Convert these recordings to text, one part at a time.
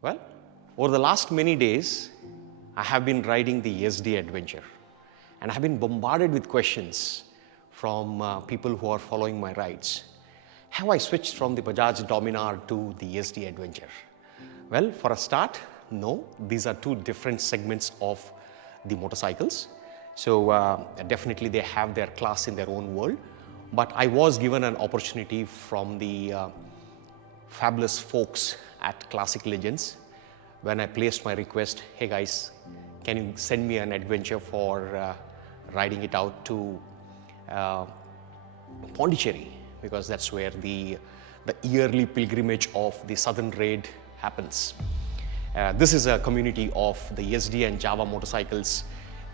Well, over the last many days, I have been riding the Yezdi Adventure, and I have been bombarded with questions from people who are following my rides. Have I switched from the Bajaj Dominar to the Yezdi Adventure? Well, for a start, no. These are two different segments of the motorcycles. So definitely they have their class in their own world. But I was given an opportunity from the fabulous folks at Classic Legends when I placed my request, hey guys, can you send me an adventure for riding it out to Pondicherry, because that's where the yearly pilgrimage of the Southern Raid happens. This is a community of the Yezdi and Java motorcycles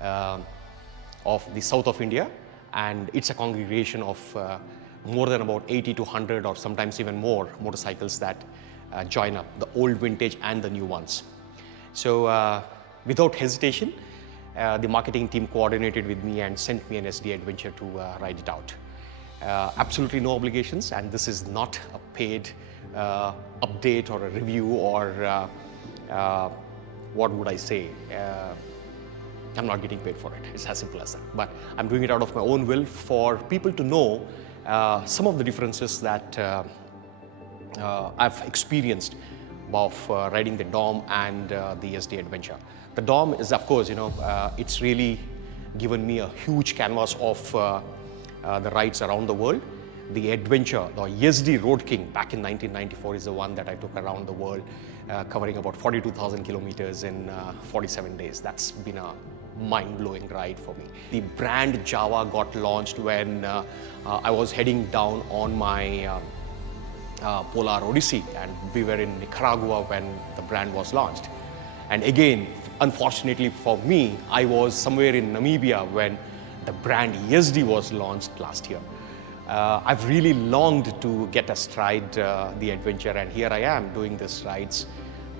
of the south of India, and it's a congregation of more than about 80 to 100 or sometimes even more motorcycles that join up, the old vintage and the new ones. So without hesitation, the marketing team coordinated with me and sent me an SD Adventure to ride it out. Absolutely no obligations, and this is not a paid update or a review or what would I say? I'm not getting paid for it. It's as simple as that. But I'm doing it out of my own will for people to know some of the differences that I've experienced of riding the Dom and the SD Adventure. The Dom is, of course, it's really given me a huge canvas of the rides around the world. The Adventure, the Yezdi Road King back in 1994 is the one that I took around the world, covering about 42,000 kilometers in 47 days. That's been a mind-blowing ride for me. The brand Java got launched when I was heading down on my Polar Odyssey, and we were in Nicaragua when the brand was launched. And again, unfortunately for me, I was somewhere in Namibia when the brand Yezdi was launched last year. I've really longed to get astride the adventure, and here I am doing these rides,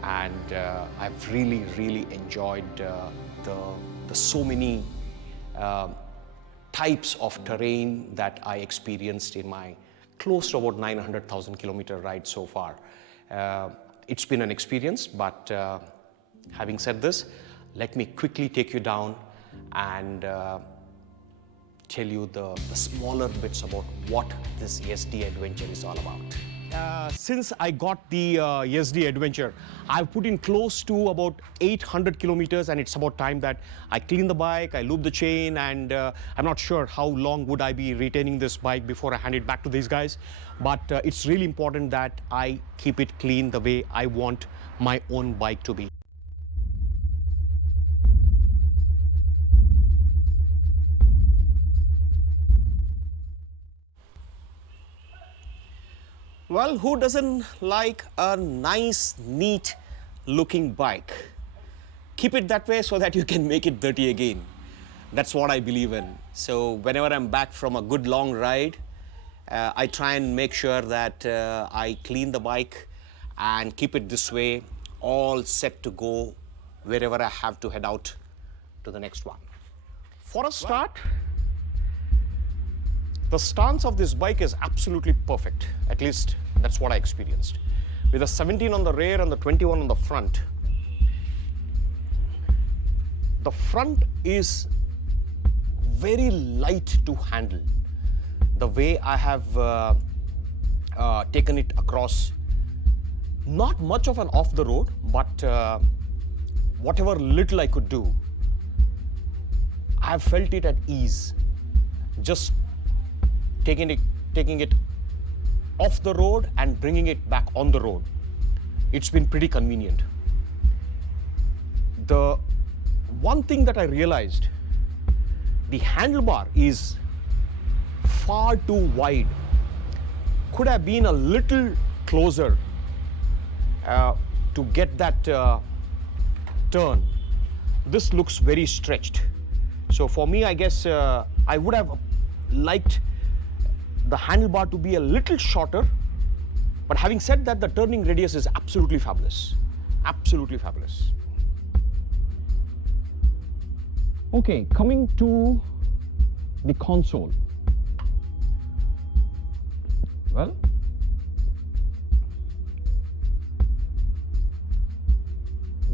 and I've really enjoyed the so many types of terrain that I experienced in my close to about 900,000 kilometer ride so far. It's been an experience, but having said this, let me quickly take you down and tell you the smaller bits about what this Yezdi Adventure is all about. Since I got the Yezdi Adventure, I've put in close to about 800 kilometers, and it's about time that I clean the bike, I lube the chain, and I'm not sure how long would I be retaining this bike before I hand it back to these guys. But it's really important that I keep it clean the way I want my own bike to be. Well, who doesn't like a nice, neat looking bike? Keep it that way so that you can make it dirty again. That's what I believe in. So whenever I'm back from a good long ride, I try and make sure that I clean the bike and keep it this way, all set to go wherever I have to head out to the next one. For a start, the stance of this bike is absolutely perfect. At least that's what I experienced. With a 17 on the rear and the 21 on the front, the front is very light to handle. The way I have taken it across, not much of an off the road, but whatever little I could do, I have felt it at ease. Just taking it off the road and bringing it back on the road. It's been pretty convenient. The one thing that I realized, the handlebar is far too wide. Could have been a little closer to get that turn. This looks very stretched. So for me, I guess I would have liked the handlebar to be a little shorter, but having said that, the turning radius is absolutely fabulous. Absolutely fabulous. Okay, coming to the console. Well,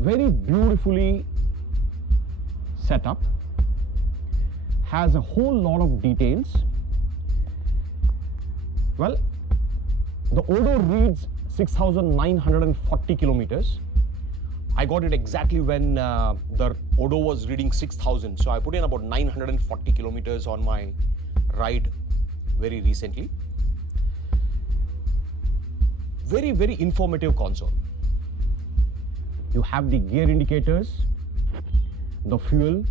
very beautifully set up, has a whole lot of details. Well, the Odo reads 6,940 kilometers. I got it exactly when the Odo was reading 6,000. So I put in about 940 kilometers on my ride very recently. Very, very informative console. You have the gear indicators, the fuel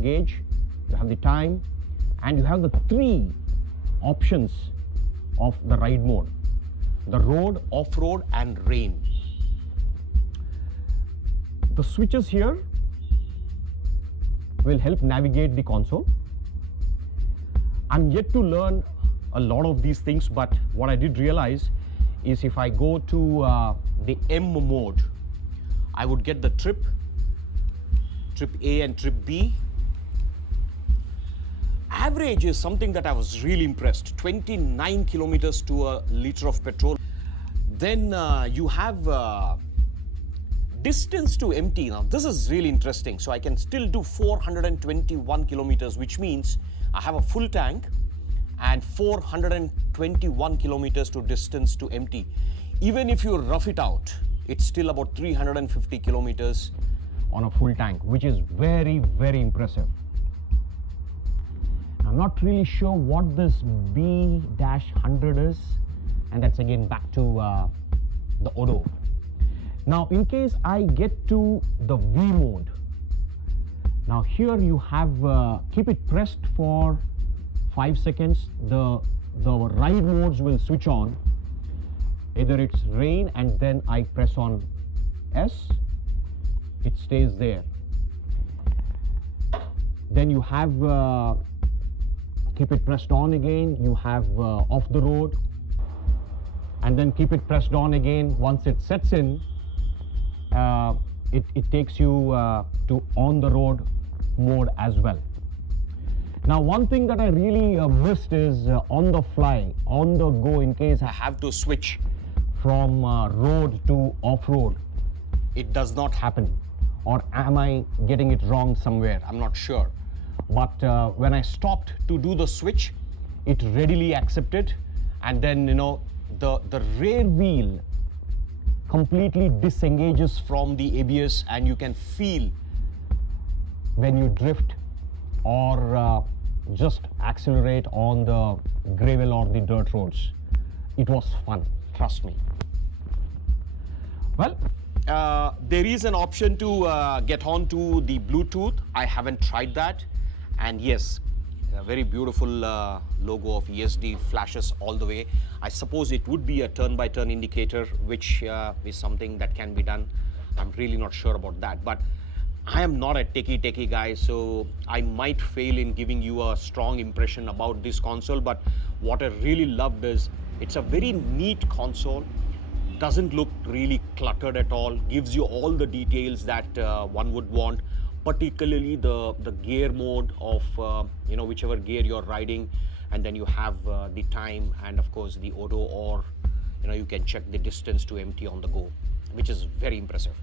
gauge, you have the time, and you have the 3 options of the ride mode: the road, off-road, and rain. The switches here will help navigate the console. I'm yet to learn a lot of these things, but what I did realize is if I go to the M mode, I would get the trip A and trip B. Average is something that I was really impressed. 29 kilometers to a liter of petrol. Then you have distance to empty. Now this is really interesting. So I can still do 421 kilometers, which means I have a full tank and 421 kilometers to distance to empty. Even if you rough it out, it's still about 350 kilometers on a full tank, which is very, very impressive. I'm not really sure what this B-100 is, and that's again back to the Odo. Now, in case I get to the V mode, now here you have, keep it pressed for 5 seconds, the ride modes will switch on. Either it's rain and then I press on S, it stays there. Then you have, keep it pressed on again, you have off the road, and then keep it pressed on again. Once it sets in, it takes you to on the road mode as well. Now, one thing that I really missed is on the fly, on the go, in case I have to switch from road to off-road, it does not happen. Or am I getting it wrong somewhere? I'm not sure. But when I stopped to do the switch, it readily accepted, and then, you know, the rear wheel completely disengages from the ABS, and you can feel when you drift or just accelerate on the gravel or the dirt roads. It was fun, trust me. Well, there is an option to get onto the Bluetooth. I haven't tried that. And yes, a very beautiful logo of Yezdi flashes all the way. I suppose it would be a turn-by-turn indicator, which is something that can be done. I'm really not sure about that. But I am not a techie guy, so I might fail in giving you a strong impression about this console. But what I really loved is it's a very neat console. Doesn't look really cluttered at all, gives you all the details that one would want, particularly the gear mode of you know, whichever gear you're riding, and then you have the time and of course the Odo, or you know, you can check the distance to empty on the go, which is very impressive.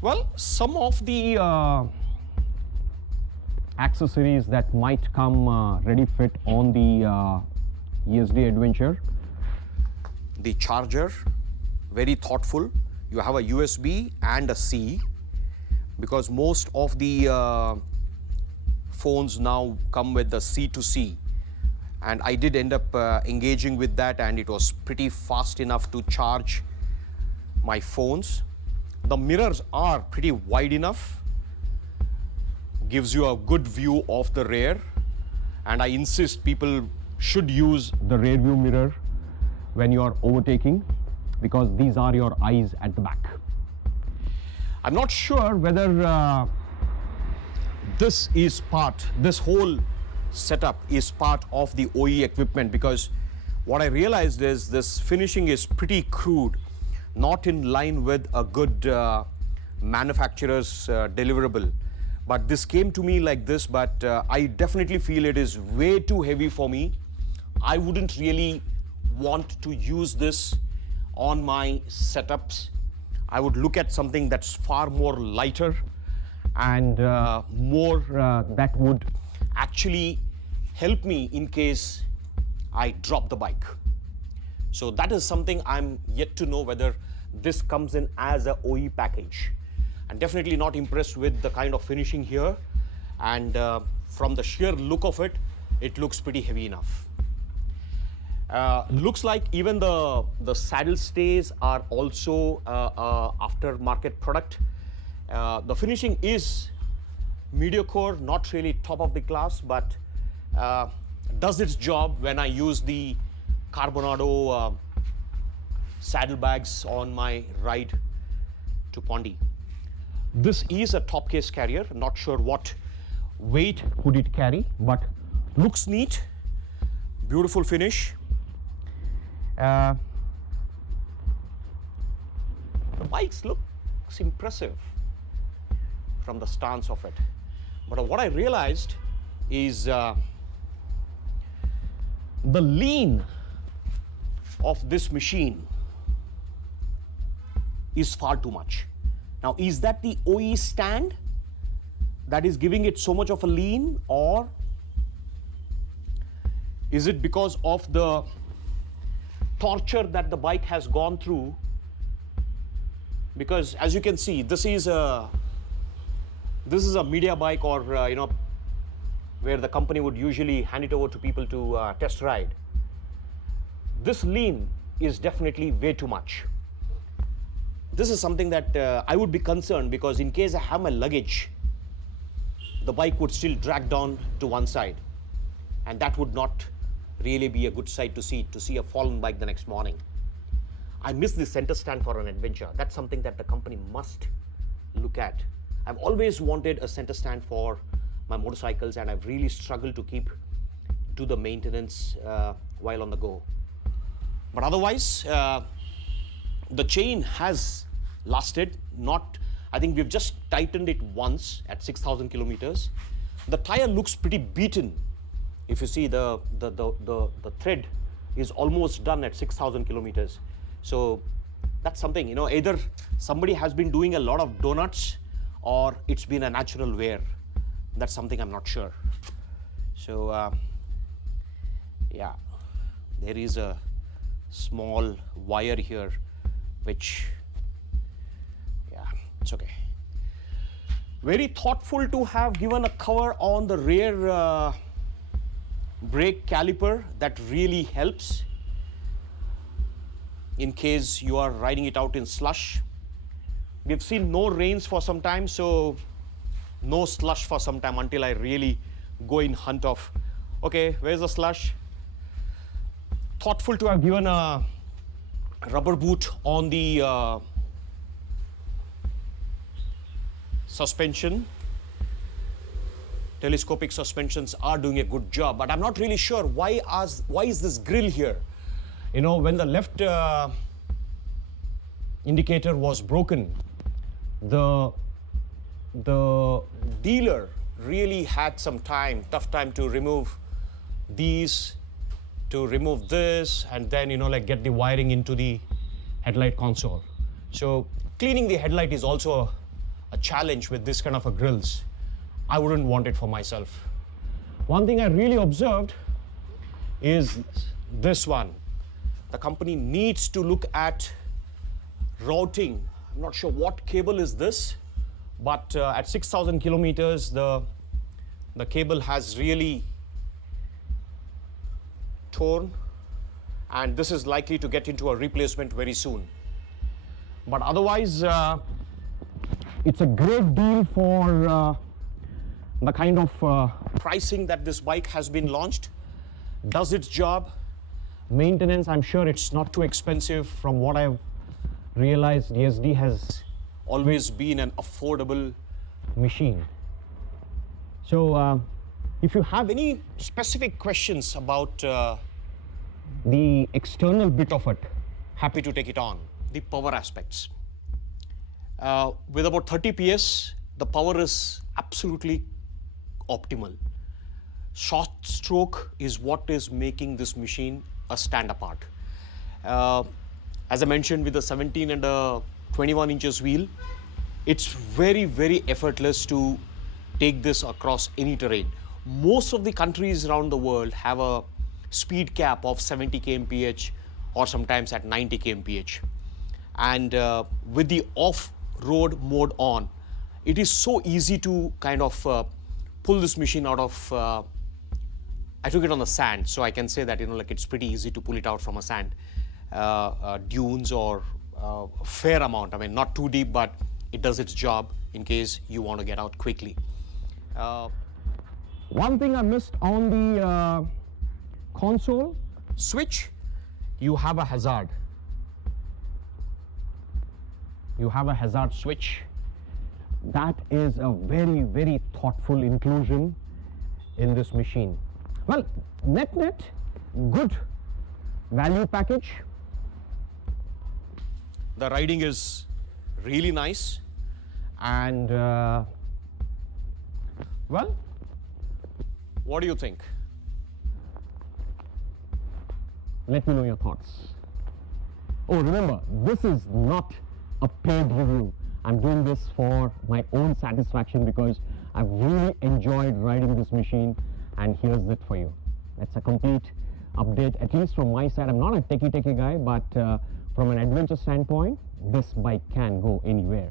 Well, some of the accessories that might come ready fit on the Yezdi Adventure. The charger, very thoughtful. You have a USB and a C, because most of the phones now come with the C to C, and I did end up engaging with that, and it was pretty fast enough to charge my phones. The mirrors are pretty wide enough, gives you a good view of the rear, and I insist people should use the rear view mirror when you are overtaking, because these are your eyes at the back. I'm not sure whether this whole setup is part of the OE equipment, because what I realized is this finishing is pretty crude, not in line with a good manufacturer's deliverable. But this came to me like this, but I definitely feel it is way too heavy for me. I wouldn't really want to use this on my setups, I would look at something that's far more lighter and more that would actually help me in case I drop the bike. So that is something I'm yet to know whether this comes in as a OE package. I'm definitely not impressed with the kind of finishing here, and from the sheer look of it, it looks pretty heavy enough. Looks like even the saddle stays are also aftermarket product. The finishing is mediocre, not really top of the class, but does its job when I use the Carbonado saddlebags on my ride to Pondy. This is a top case carrier. Not sure what weight would it carry, but looks neat. Beautiful finish. The bikes looks impressive from the stance of it. But what I realized is the lean of this machine is far too much. Now, is that the OE stand that is giving it so much of a lean, or is it because of the torture that the bike has gone through? Because as you can see, this is a media bike, or where the company would usually hand it over to people to test ride. This lean is definitely way too much. This is something that I would be concerned, because in case I have my luggage, the bike would still drag down to one side, and that would not really be a good sight to see a fallen bike the next morning. I miss the center stand for an adventure. That's something that the company must look at. I've always wanted a center stand for my motorcycles, and I've really struggled to do the maintenance while on the go. But otherwise, the chain has lasted. I think we've just tightened it once at 6,000 kilometers. The tire looks pretty beaten. If you see the thread is almost done at 6,000 kilometers. So that's something, either somebody has been doing a lot of donuts, or it's been a natural wear. That's something I'm not sure. So yeah, there is a small wire here, which, yeah, it's okay. Very thoughtful to have given a cover on the rear brake caliper. That really helps in case you are riding it out in slush. We've seen no rains for some time, so no slush for some time until I really go in hunt of, okay, where's the slush? Thoughtful to have given a rubber boot on the suspension. Telescopic suspensions are doing a good job, but I'm not really sure why is this grill here? When the left indicator was broken, the dealer really had some tough time to remove these, to remove this, and then get the wiring into the headlight console. So cleaning the headlight is also a challenge with this kind of a grills. I wouldn't want it for myself. One thing I really observed is this one. The company needs to look at routing. I'm not sure what cable is this, but at 6,000 kilometers, the cable has really torn, and this is likely to get into a replacement very soon. But otherwise, it's a great deal for the kind of pricing that this bike has been launched. Does its job. Maintenance, I'm sure it's not too expensive. From what I've realized, Yezdi has always been an affordable machine. So if you have any specific questions about the external bit of it, happy to take it on. The power aspects. With about 30 PS, the power is absolutely optimal. Short stroke is what is making this machine a stand apart. As I mentioned, with the 17 and 21 inches wheel, it's very, very effortless to take this across any terrain. Most of the countries around the world have a speed cap of 70 kmph or sometimes at 90 kmph. And with the off-road mode on, it is so easy to kind of pull this machine out of, I took it on the sand, so I can say that, like it's pretty easy to pull it out from a sand dunes or a fair amount. I mean, not too deep, but it does its job in case you want to get out quickly. One thing I missed on the console Switch, you have a hazard. You have a hazard switch. That is a very, very thoughtful inclusion in this machine. Well, net, good value package. the riding is really nice. And well, What do you think? let me know your thoughts. Oh, remember, this is not a paid review. I'm doing this for my own satisfaction because I've really enjoyed riding this machine, and here's it for you. That's a complete update, at least from my side. I'm not a techie guy, but from an adventure standpoint, this bike can go anywhere.